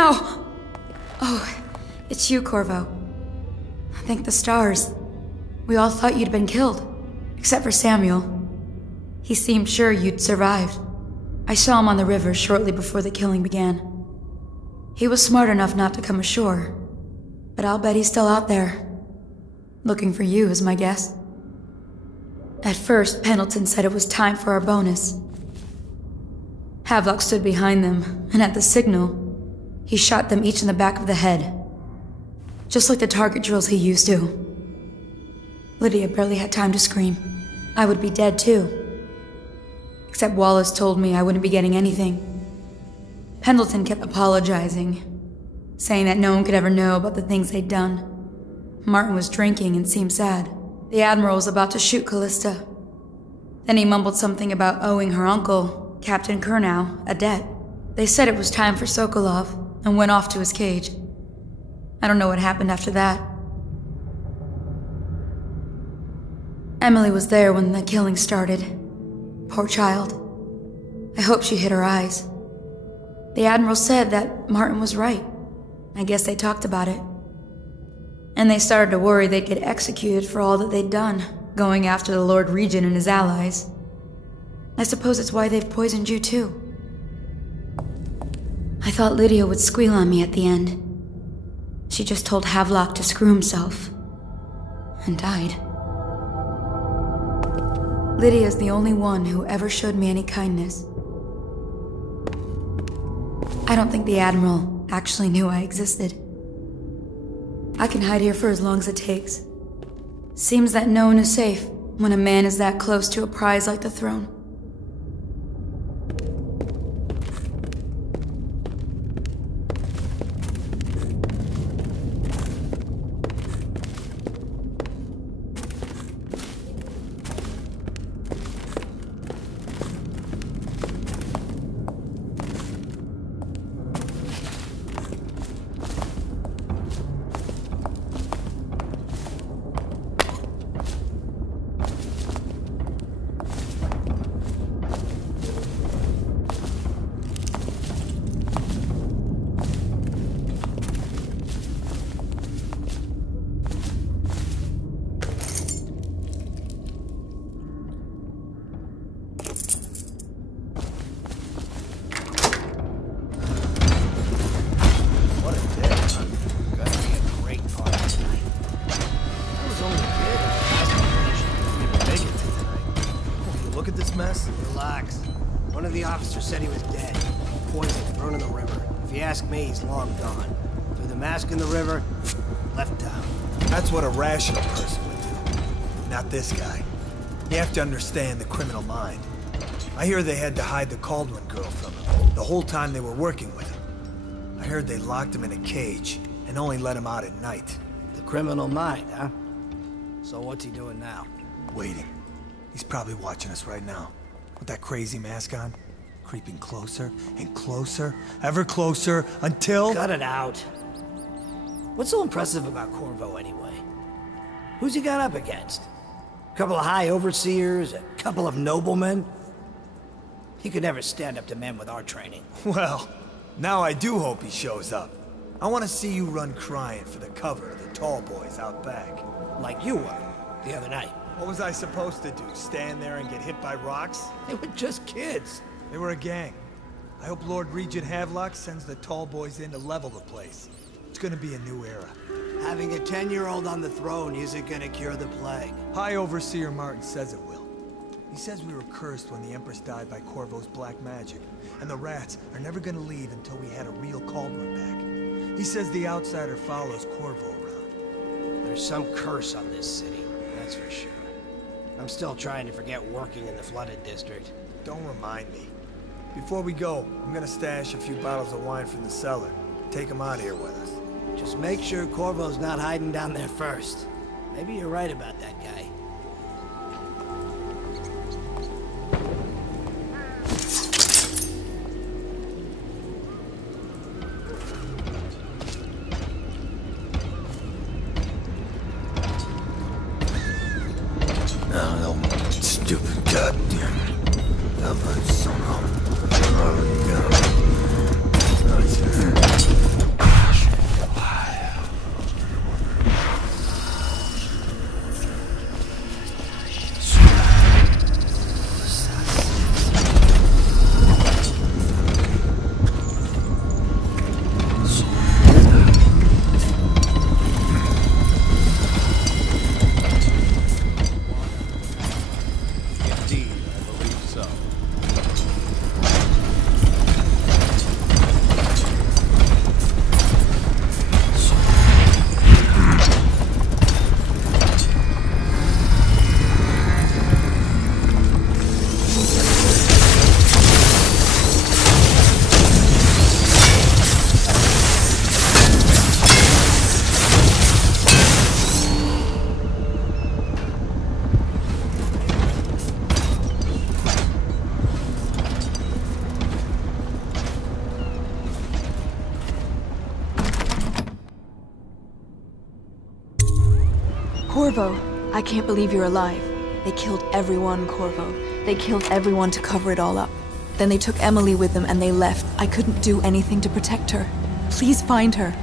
No! Oh, it's you, Corvo. Thank the stars. We all thought you'd been killed, except for Samuel. He seemed sure you'd survived. I saw him on the river shortly before the killing began. He was smart enough not to come ashore, but I'll bet he's still out there. Looking for you is my guess. At first, Pendleton said it was time for our bonus. Havelock stood behind them, and at the signal, he shot them each in the back of the head. Just like the target drills he used to. Lydia barely had time to scream. I would be dead too. Except Wallace told me I wouldn't be getting anything. Pendleton kept apologizing, saying that no one could ever know about the things they'd done. Martin was drinking and seemed sad. The Admiral was about to shoot Callista. Then he mumbled something about owing her uncle, Captain Kurnow, a debt. They said it was time for Sokolov, and went off to his cage. I don't know what happened after that. Emily was there when the killing started. Poor child. I hope she hid her eyes. The Admiral said that Martin was right. I guess they talked about it. And they started to worry they'd get executed for all that they'd done, going after the Lord Regent and his allies. I suppose it's why they've poisoned you too. I thought Lydia would squeal on me at the end. She just told Havelock to screw himself. And died. Lydia's the only one who ever showed me any kindness. I don't think the Admiral actually knew I existed. I can hide here for as long as it takes. Seems that no one is safe when a man is that close to a prize like the throne. Said he was dead. Poisoned, thrown in the river. If you ask me, he's long gone. Threw the mask in the river, left town. That's what a rational person would do. Not this guy. You have to understand the criminal mind. I hear they had to hide the Caldwell girl from him, the whole time they were working with him. I heard they locked him in a cage, and only let him out at night. The criminal mind, huh? So what's he doing now? Waiting. He's probably watching us right now, with that crazy mask on. Creeping closer and closer, ever closer, until... Cut it out. What's so impressive about Corvo, anyway? Who's he got up against? A couple of high overseers, a couple of noblemen? He could never stand up to men with our training. Well, now I do hope he shows up. I want to see you run crying for the cover of the tall boys out back. Like you were, the other night. What was I supposed to do, stand there and get hit by rocks? They were just kids. They were a gang. I hope Lord Regent Havelock sends the tall boys in to level the place. It's gonna be a new era. Having a 10-year-old on the throne isn't gonna cure the plague. High Overseer Martin says it will. He says we were cursed when the Empress died by Corvo's black magic, and the rats are never gonna leave until we had a real Cauldron back. He says the outsider follows Corvo around. There's some curse on this city, that's for sure. I'm still trying to forget working in the flooded district. Don't remind me. Before we go, I'm gonna stash a few bottles of wine from the cellar. Take them out here with us. Just make sure Corvo's not hiding down there first. Maybe you're right about that guy. No, stupid goddamn. Corvo, I can't believe you're alive. They killed everyone, Corvo. They killed everyone to cover it all up. Then they took Emily with them and they left. I couldn't do anything to protect her. Please find her.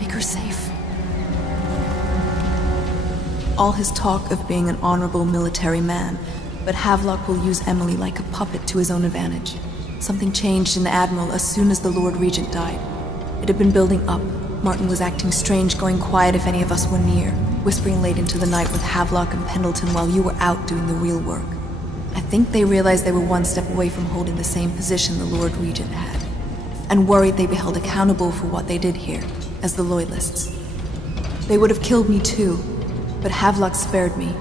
Make her safe. All his talk of being an honorable military man, but Havelock will use Emily like a puppet to his own advantage. Something changed in the Admiral as soon as the Lord Regent died. It had been building up. Martin was acting strange, going quiet if any of us were near, whispering late into the night with Havelock and Pendleton while you were out doing the real work. I think they realized they were one step away from holding the same position the Lord Regent had, and worried they'd be held accountable for what they did here, as the Loyalists. They would have killed me too, but Havelock spared me.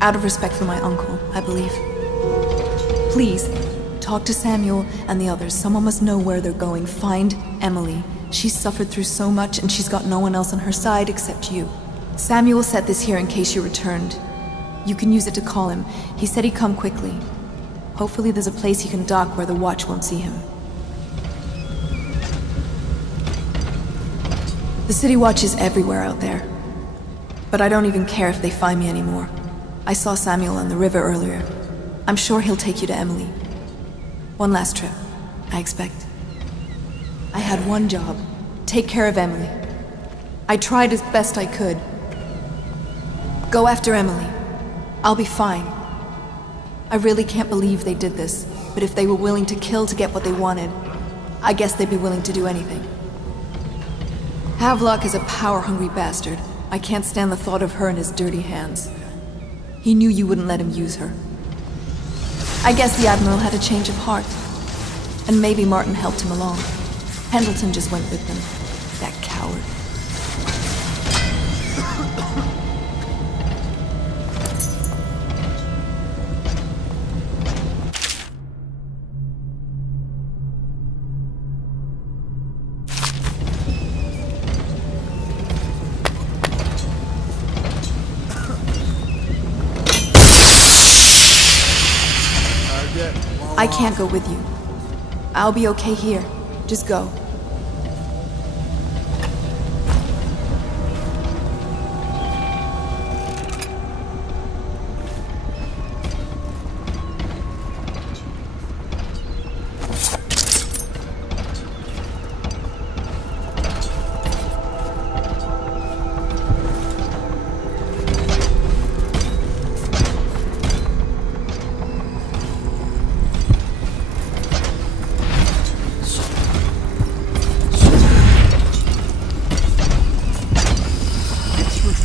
Out of respect for my uncle, I believe. Please, talk to Samuel and the others. Someone must know where they're going. Find Emily. She's suffered through so much and she's got no one else on her side except you. Samuel set this here in case you returned. You can use it to call him. He said he'd come quickly. Hopefully there's a place he can dock where the watch won't see him. The City Watch is everywhere out there. But I don't even care if they find me anymore. I saw Samuel on the river earlier. I'm sure he'll take you to Emily. One last trip, I expect. I had one job. Take care of Emily. I tried as best I could. Go after Emily. I'll be fine. I really can't believe they did this, but if they were willing to kill to get what they wanted, I guess they'd be willing to do anything. Havelock is a power-hungry bastard. I can't stand the thought of her in his dirty hands. He knew you wouldn't let him use her. I guess the Admiral had a change of heart. And maybe Martin helped him along. Pendleton just went with them. That coward. I can't go with you. I'll be okay here. Just go.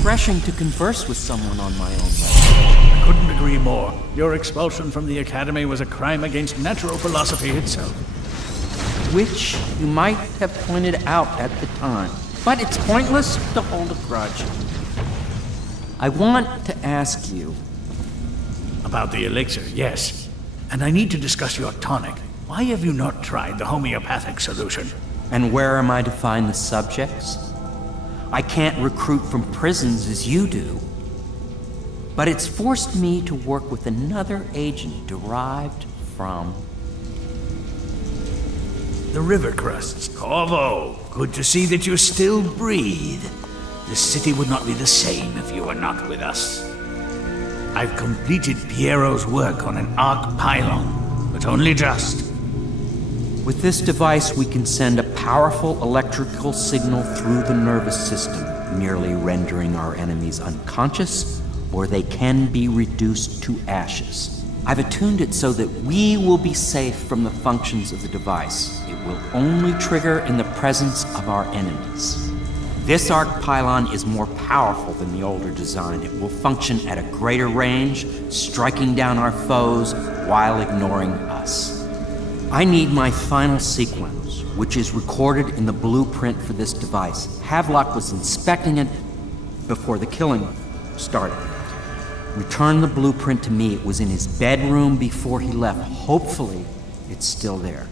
Refreshing to converse with someone on my own level. I couldn't agree more. Your expulsion from the Academy was a crime against natural philosophy itself. Which you might have pointed out at the time. But it's pointless to hold a grudge. I want to ask you... About the elixir, yes. And I need to discuss your tonic. Why have you not tried the homeopathic solution? And where am I to find the subjects? I can't recruit from prisons as you do. But it's forced me to work with another agent derived from... The river crusts. Corvo, good to see that you still breathe. The city would not be the same if you were not with us. I've completed Piero's work on an arc pylon, but only just. With this device, we can send a powerful electrical signal through the nervous system, merely rendering our enemies unconscious, or they can be reduced to ashes. I've attuned it so that we will be safe from the functions of the device. It will only trigger in the presence of our enemies. This arc pylon is more powerful than the older design. It will function at a greater range, striking down our foes while ignoring us. I need my final sequence, which is recorded in the blueprint for this device. Havelock was inspecting it before the killing started. Return the blueprint to me. It was in his bedroom before he left. Hopefully, it's still there.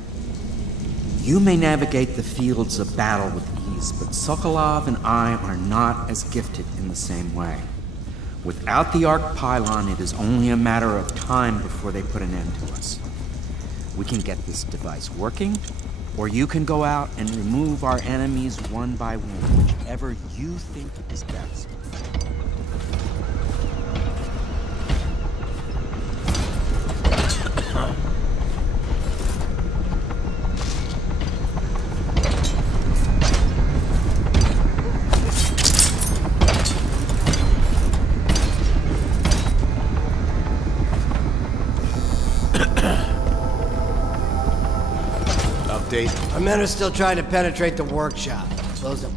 You may navigate the fields of battle with ease, but Sokolov and I are not as gifted in the same way. Without the arc pylon, it is only a matter of time before they put an end to us. We can get this device working, or you can go out and remove our enemies one by one, whichever you think is best. Our men are still trying to penetrate the workshop. Those are...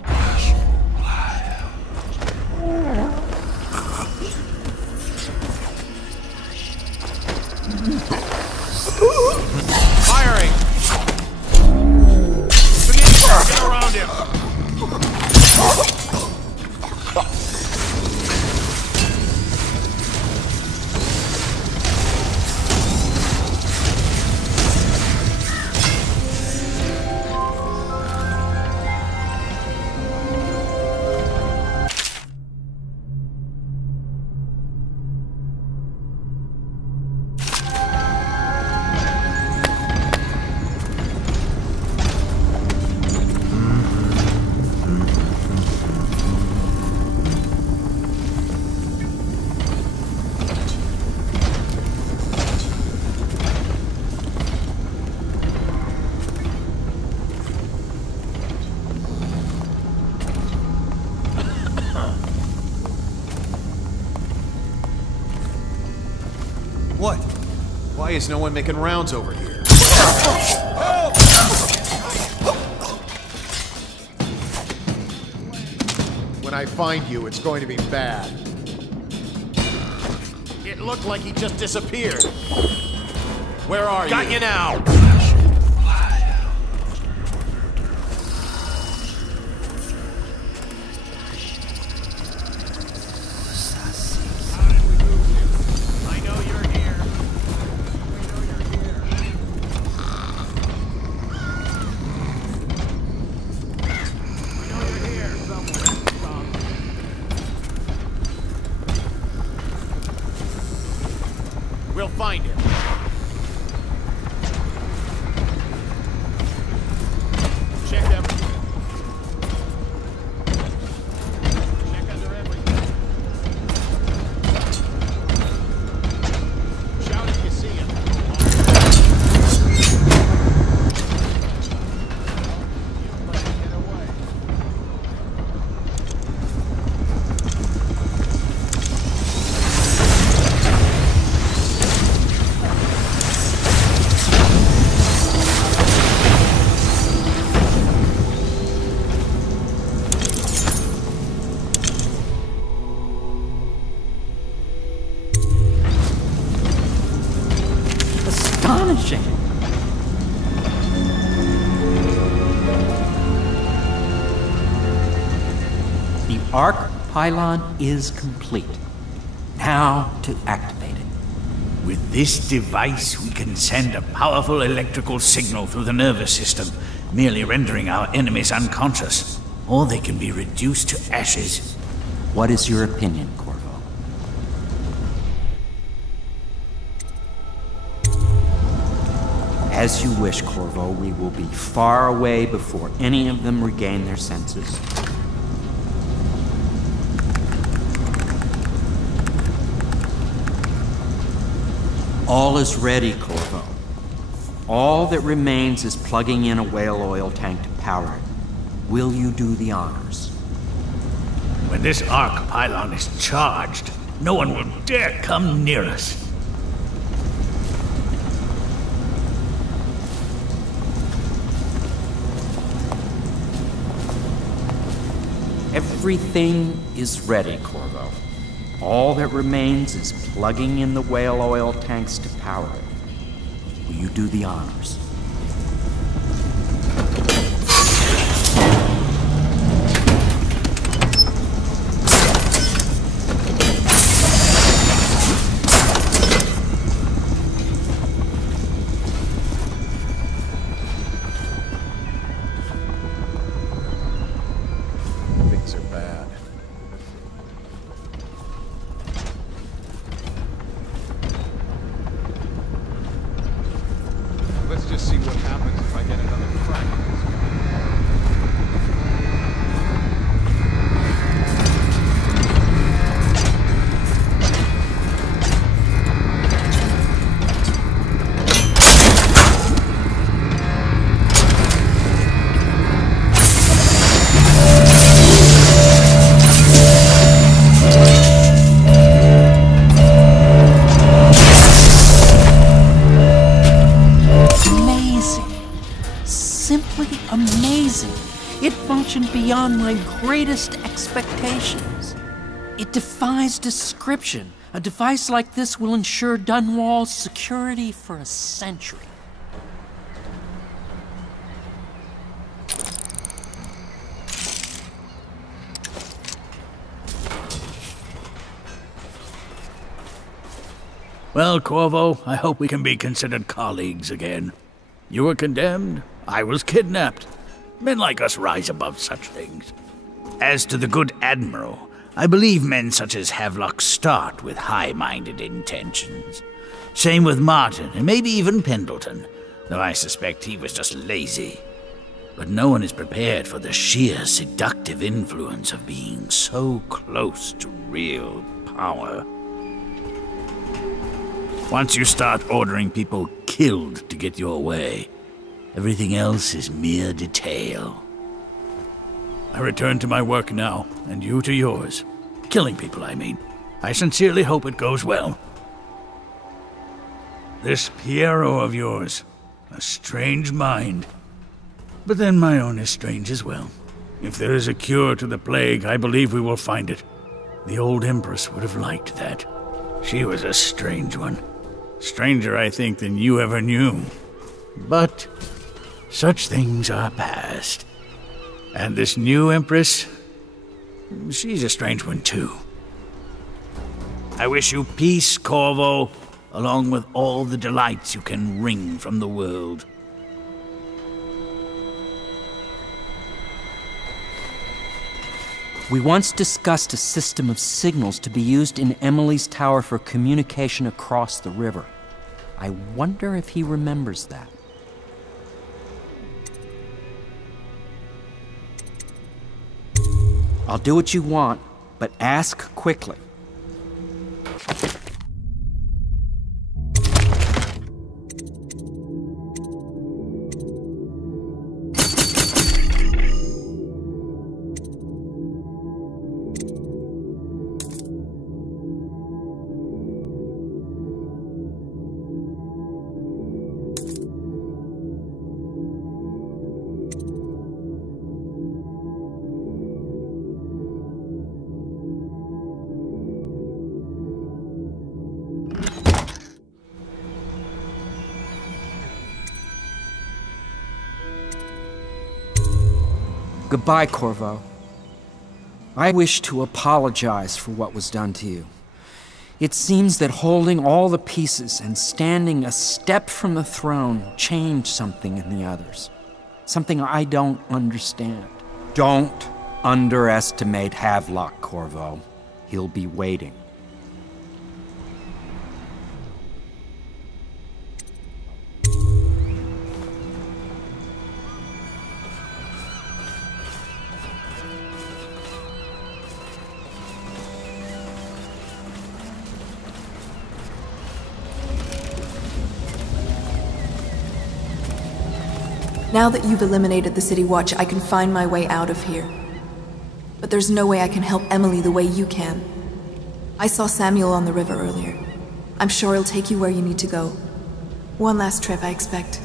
Firing! Get around him! What? Why is no one making rounds over here? When I find you, it's going to be bad. It looked like he just disappeared. Where are you? Got you now! We'll find him. Check everything. Check under everything. Shout if you see him. Get away. Astonishing! The arc pylon is complete. Now to activate it. With this device, we can send a powerful electrical signal through the nervous system, merely rendering our enemies unconscious. Or they can be reduced to ashes. What is your opinion, Corvo? As you wish, Corvo. We will be far away before any of them regain their senses. All is ready, Corvo. All that remains is plugging in a whale oil tank to power it. Will you do the honors? When this arc pylon is charged, no one will dare come near us. Everything is ready, Corvo. All that remains is plugging in the whale oil tanks to power it. Will you do the honors? Things are bad. Let's just beyond my greatest expectations. It defies description. A device like this will ensure Dunwall's security for a century. Well, Corvo, I hope we can be considered colleagues again. You were condemned, I was kidnapped. Men like us rise above such things. As to the good Admiral, I believe men such as Havelock start with high-minded intentions. Same with Martin, and maybe even Pendleton, though I suspect he was just lazy. But no one is prepared for the sheer seductive influence of being so close to real power. Once you start ordering people killed to get your way, everything else is mere detail. I return to my work now, and you to yours. Killing people, I mean. I sincerely hope it goes well. This Piero of yours, a strange mind. But then my own is strange as well. If there is a cure to the plague, I believe we will find it. The old Empress would have liked that. She was a strange one. Stranger, I think, than you ever knew. But such things are past. And this new Empress, she's a strange one too. I wish you peace, Corvo, along with all the delights you can wring from the world. We once discussed a system of signals to be used in Emily's tower for communication across the river. I wonder if he remembers that. I'll do what you want, but ask quickly. Goodbye, Corvo. I wish to apologize for what was done to you. It seems that holding all the pieces and standing a step from the throne changed something in the others. Something I don't understand. Don't underestimate Havelock, Corvo. He'll be waiting. Now that you've eliminated the City Watch, I can find my way out of here. But there's no way I can help Emily the way you can. I saw Samuel on the river earlier. I'm sure he'll take you where you need to go. One last trip, I expect.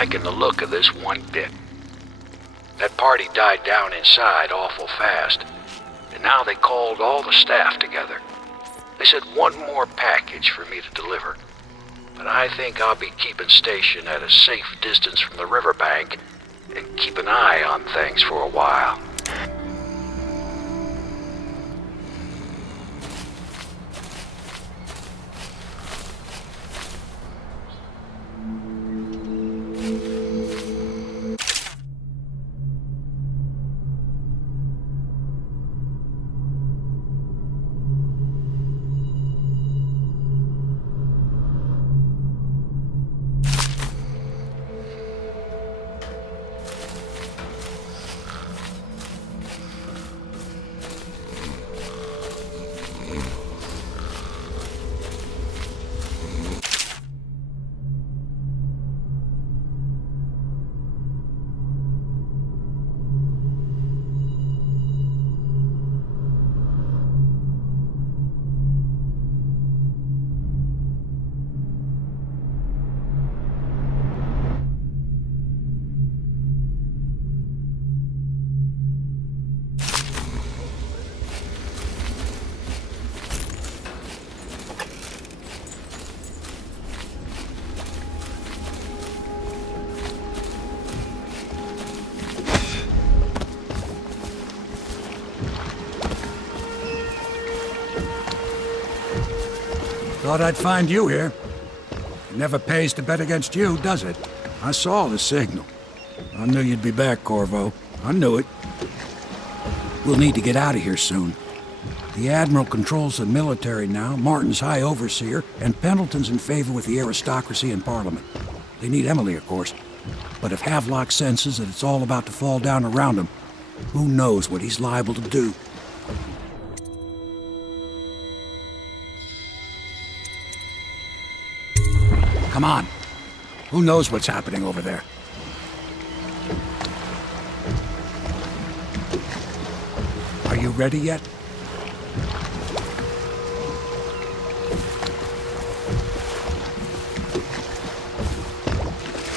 liking the look of this one bit. That party died down inside awful fast, and now they called all the staff together. They said one more package for me to deliver, but I think I'll be keeping station at a safe distance from the riverbank and keep an eye on things for a while. Thought I'd find you here. It never pays to bet against you, does it? I saw the signal. I knew you'd be back, Corvo. I knew it. We'll need to get out of here soon. The Admiral controls the military now, Martin's High Overseer, and Pendleton's in favor with the aristocracy and Parliament. They need Emily, of course. But if Havelock senses that it's all about to fall down around him, who knows what he's liable to do? Come on. Who knows what's happening over there? Are you ready yet?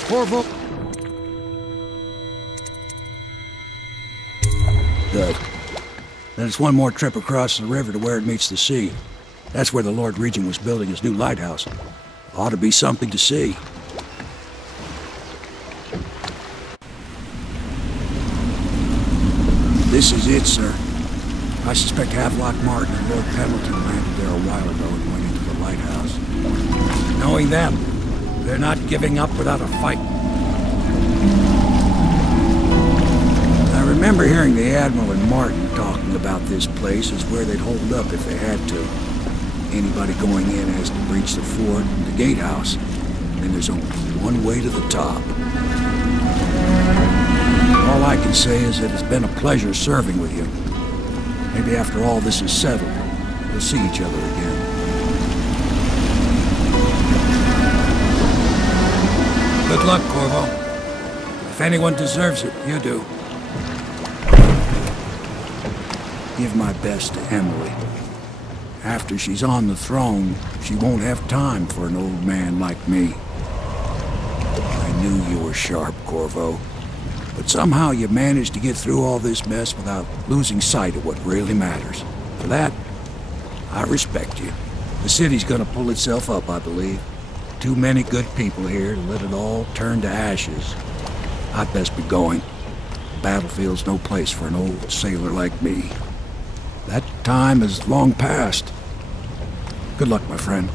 Corvo? Good. Then it's one more trip across the river to where it meets the sea. That's where the Lord Regent was building his new lighthouse. Ought to be something to see. This is it, sir. I suspect Havelock Martin and Lord Pendleton landed there a while ago and went into the lighthouse. Knowing them, they're not giving up without a fight. I remember hearing the Admiral and Martin talking about this place as where they'd hold up if they had to. Anybody going in has to breach the fort and the gatehouse. And there's only one way to the top. All I can say is that it's been a pleasure serving with you. Maybe after all this is settled, we'll see each other again. Good luck, Corvo. If anyone deserves it, you do. Give my best to Emily. After she's on the throne, she won't have time for an old man like me. I knew you were sharp, Corvo. But somehow you managed to get through all this mess without losing sight of what really matters. For that, I respect you. The city's gonna pull itself up, I believe. Too many good people here to let it all turn to ashes. I'd best be going. The battlefield's no place for an old sailor like me. That time has long passed. Good luck, my friend.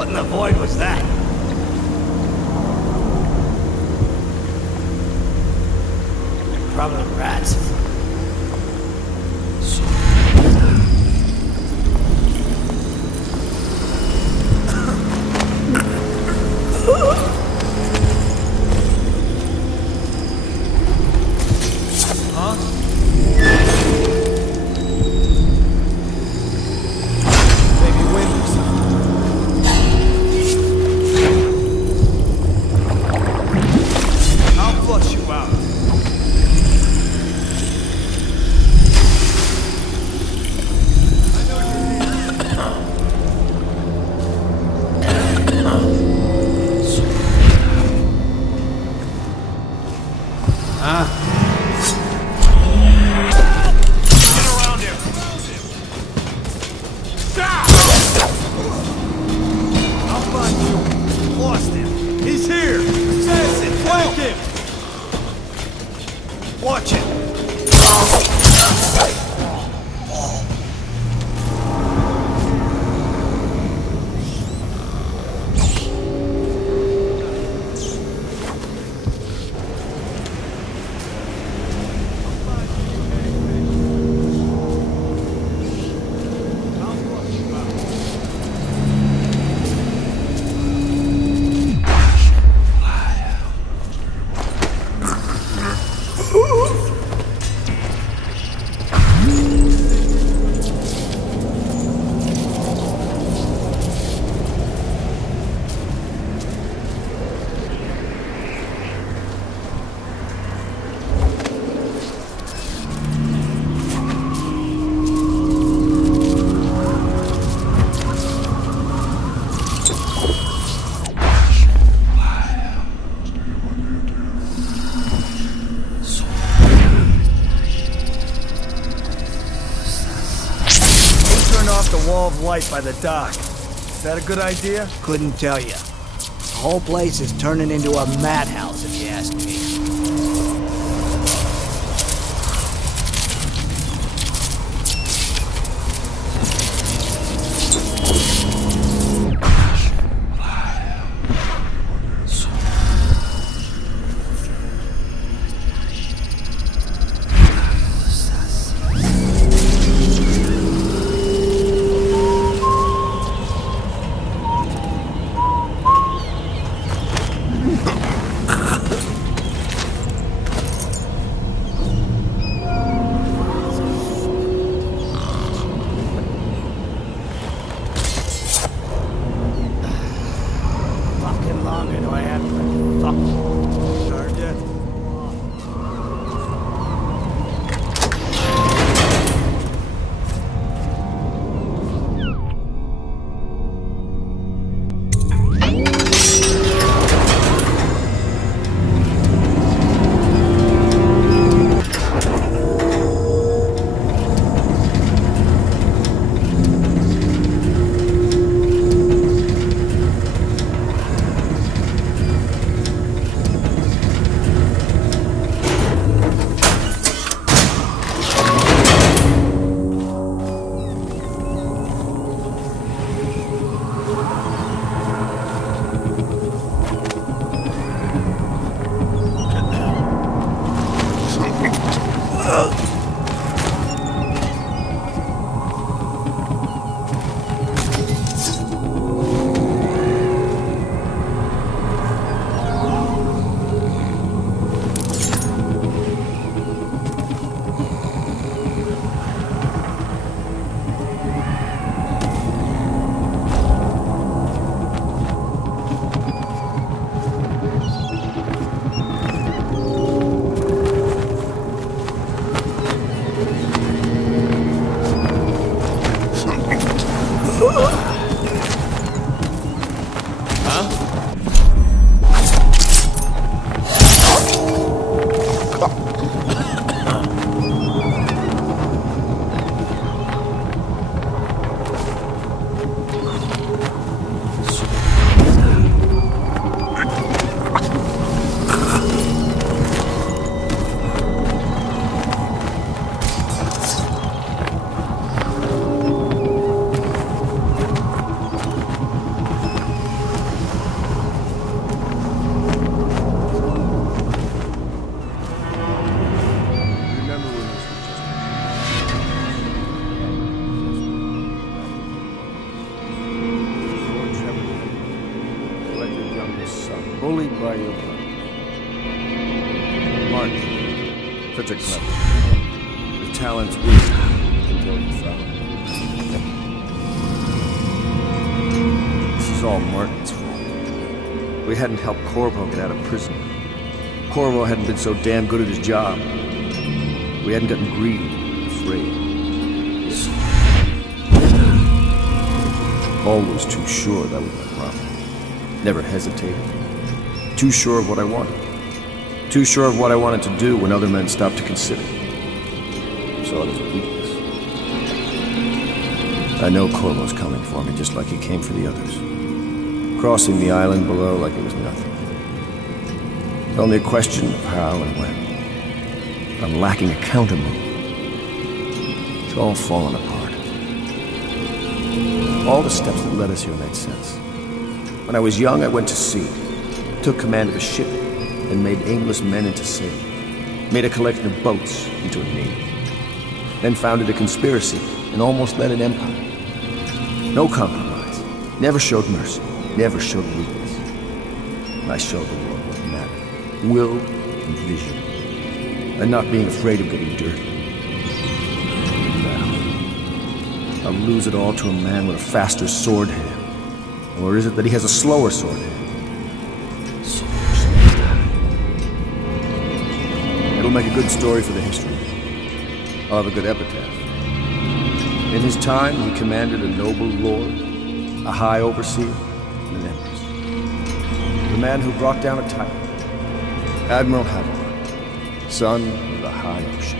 What in the void was that? Probably rats. Watch it! Light by the dock. Is that a good idea? Couldn't tell you. The whole place is turning into a madhouse, if you ask me. Bullied by your brother. Martin, such a clever. Your talent's weak until you found it. This is all Martin's fault. We hadn't helped Corvo get out of prison. Corvo hadn't been so damn good at his job. We hadn't gotten greedy and afraid. Always too sure that was my problem. Never hesitated. Too sure of what I wanted. Too sure of what I wanted to do when other men stopped to consider. Saw it as a weakness. I know Corvo's coming for me just like he came for the others. Crossing the island below like it was nothing. Only a question of how and when. I'm lacking a counter move. It's all fallen apart. All the steps that led us here made sense. When I was young, I went to sea. Took command of a ship and made aimless men into sailors. Made a collection of boats into a navy. Then founded a conspiracy and almost led an empire. No compromise. Never showed mercy. Never showed weakness. I showed the world what mattered. Will and vision. And not being afraid of getting dirty. Now, I'll lose it all to a man with a faster sword hand. Or is it that he has a slower sword hand? It'll make a good story for the history. I'll have a good epitaph. In his time, he commanded a noble lord, a high overseer, and an empress. The man who brought down a tyrant. Admiral Haviland, son of the high ocean.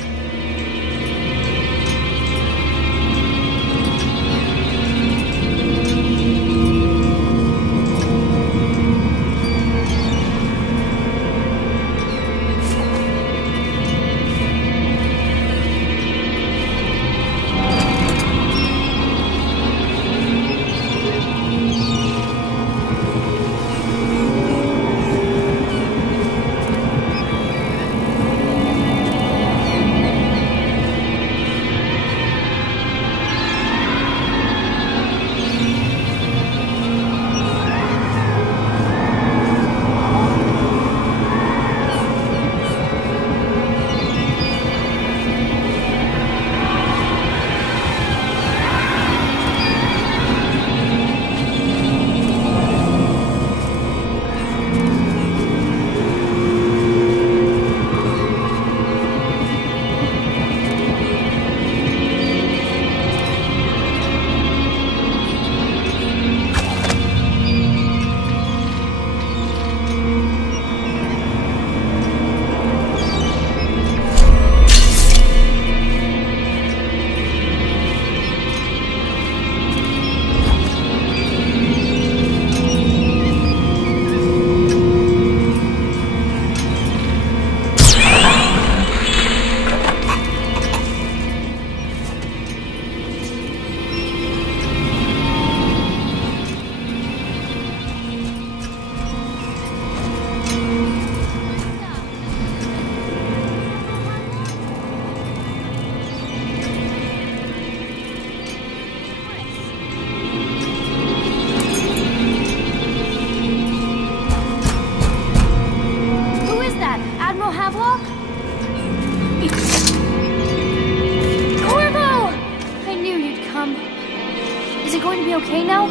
okay now?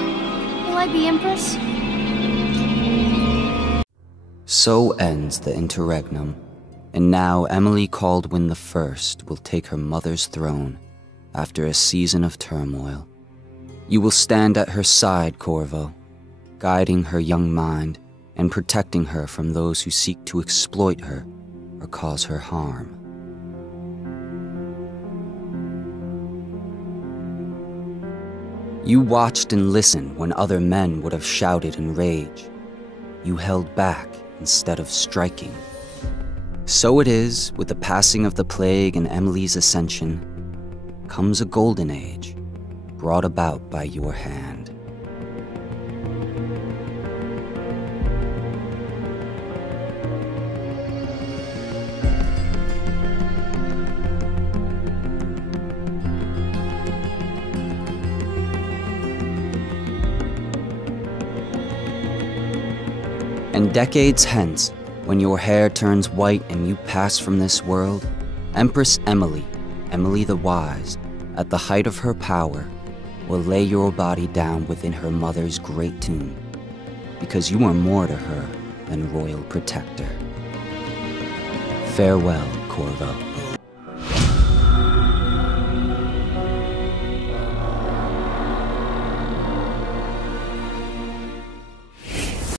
Will I be Empress? So ends the interregnum, and now Emily Kaldwin I will take her mother's throne after a season of turmoil. You will stand at her side, Corvo, guiding her young mind and protecting her from those who seek to exploit her or cause her harm. You watched and listened when other men would have shouted in rage. You held back instead of striking. So it is, with the passing of the plague and Emily's ascension, comes a golden age, brought about by your hand. And decades hence, when your hair turns white and you pass from this world, Empress Emily, Emily the Wise, at the height of her power, will lay your body down within her mother's great tomb, because you are more to her than royal protector. Farewell, Corvo.